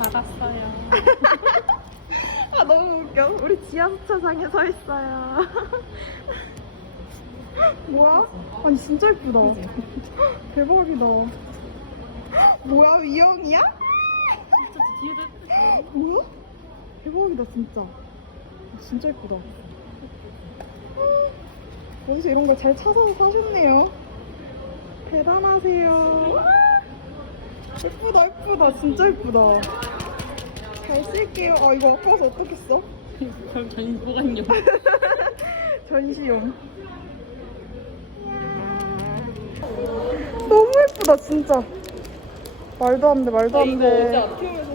받았어요. 아 너무 웃겨. 우리 지하수차장에 서 있어요. 뭐야? 아니 진짜 예쁘다. 대박이다. 뭐야 위험이야? 뭐야? 대박이다 진짜. 진짜 예쁘다. 여기서 이런 걸 잘 찾아서 사셨네요. 대단하세요. 와, 예쁘다 예쁘다 진짜 예쁘다. 잘 쓸게요. 아 이거 아까워서 어떻게 써? 그럼 전보관용 전시용. 너무 예쁘다 진짜. 말도 안 돼 말도 안 돼.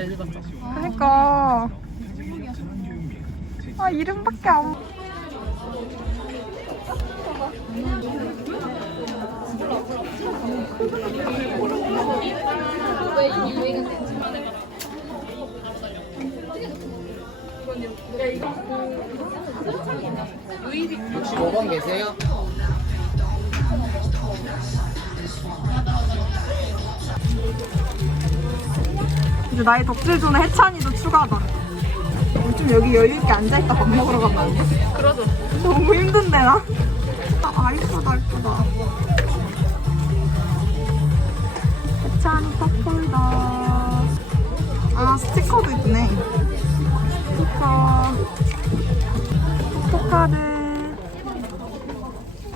애들 봤어. 그러니까. 아 이름밖에 안. 혹시 5번 계세요? 이제 나의 덕질 존에 해찬이도 추가다. 좀 여기 여유 있게 앉아 있다 밥 먹으러 돼? 그러죠. 너무 힘든데 나. 아, 아 이쁘다 이쁘다. 해찬이 컵홀더. 아 스티커도 있네. 스티커. 포토카드.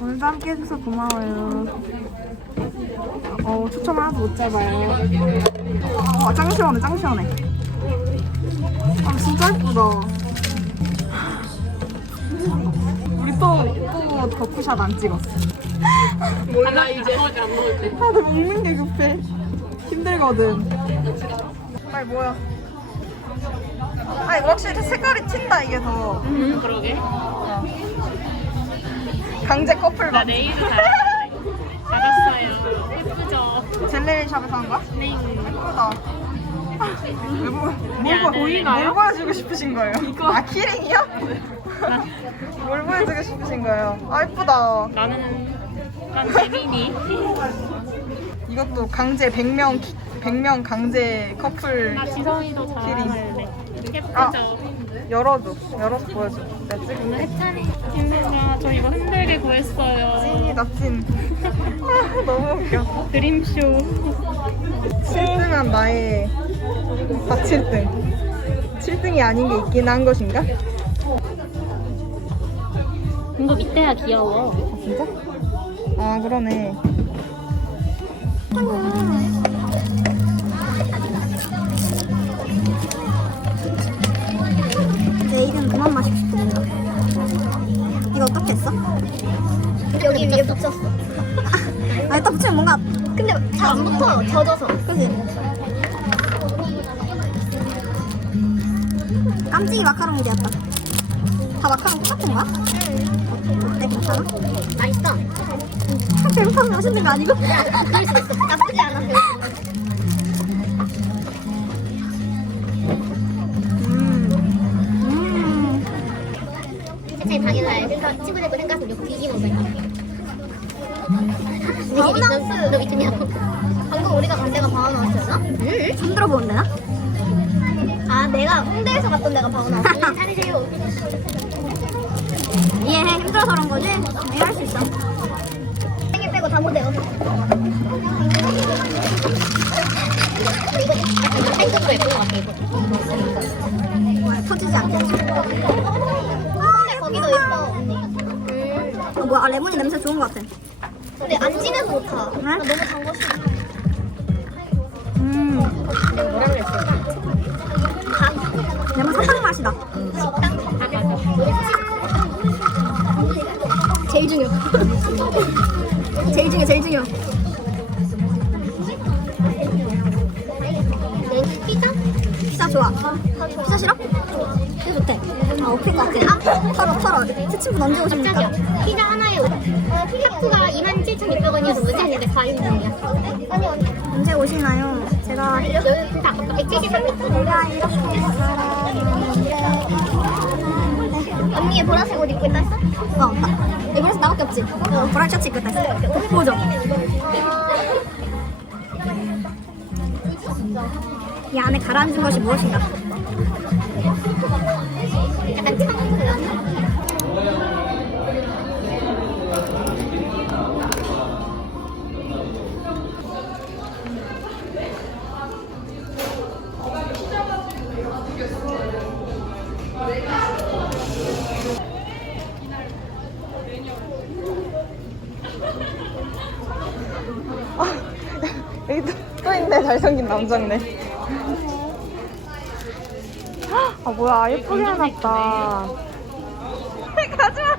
오늘도 함께 해줘서 고마워요. 어 추첨 하나도 못 잡아요. 와, 짱 시원해, 짱 시원해. 아, 진짜 예쁘다. 우리 또, 또 덕후샷 안 찍었어. 몰라 이제. 다들 먹는 게 급해. 힘들거든. 아니, 뭐야. 아니, 확실히 색깔이 튄다, 이게 더. 음 그러게. 강제 커플 나 막. 내일도 젤레샵에서 한 거야? 네. 예쁘다. 왜 보, 뭘, 야, 보? 뭘 보여주고 싶으신 거예요? 이거. 아, 키링이요? 뭘 보여주고 싶으신 거예요? 아, 예쁘다. 나는 난 재민이. 이것도 강제 100명, 키- 100명 강제 커플 나 지성이도. 예쁘죠? 아. 열어줘. 열어서 보여줘. 오늘 찍을게. 해찬이 힘들다. 저 이거 힘들게 구했어요. 찐이다, 찐. 아, 너무 웃겨. 드림쇼. 7등한 나의 다 7등. 7등이 아닌 게 있긴 한 것인가? 이거 밑에야 귀여워. 진짜? 아, 그러네. 그만 마시고 싶은데 이거 어떻게 했어? 여기 위에 붙였어. 아 일단 붙이면 뭔가 근데 잘 안 붙어. 젖어서. 그지? 깜찍이 마카롱이 되었다 다 마카롱 똑같은 거야? 어때 괜찮아? 맛있다. 배고파서 맛있는 거 아니고? 나쁘지 않아. 제 당일날 생각 친구들과 생각해서 이거 뒤집어 먹을 바우나우스. 너 믿으냐고. 방금 우리가 간 데가 바우나우스였나? 응. 좀 들어보면 되나? 아 내가 홍대에서 갔던 데가. 정신 차리세요. 이해해 힘들어서 그런 거지? 이해할 수 있어 생일 빼고 다 못해요. 이거 약간 생각도 예쁜 것 같아 이거. 터지지 않게 거기도 예뻐 언니. 어, 뭐야 아, 레몬이 냄새 좋은 거 같아 근데 안 진해서 좋다. 나 네? 너무 단거 싫어. 음 뭐라 그랬을까? 간. 레몬 식당 제일 중요. 제일 중요, 제일 중요. 아, 오픈 것 같아. 털어, 털어. 새 친구 언제 오십니까? 피자 하나에 하프가 27,600원이어서 문제했는데 4인분이야. 언제 오시나요? 제가 여기 근데 아까 173m. 내가 이렇게 언니 보라색 옷 입고 있다 했어? 어, 나, 이번에서 나밖에 없지? 어, 보라 셔츠 입고 있다. 보죠. 이 안에 가라앉은 것이 무엇인가? 약간 참. 여기 또, 또 있네 잘생긴 남자네 아 뭐야. 예쁘게 해놨다. 가지마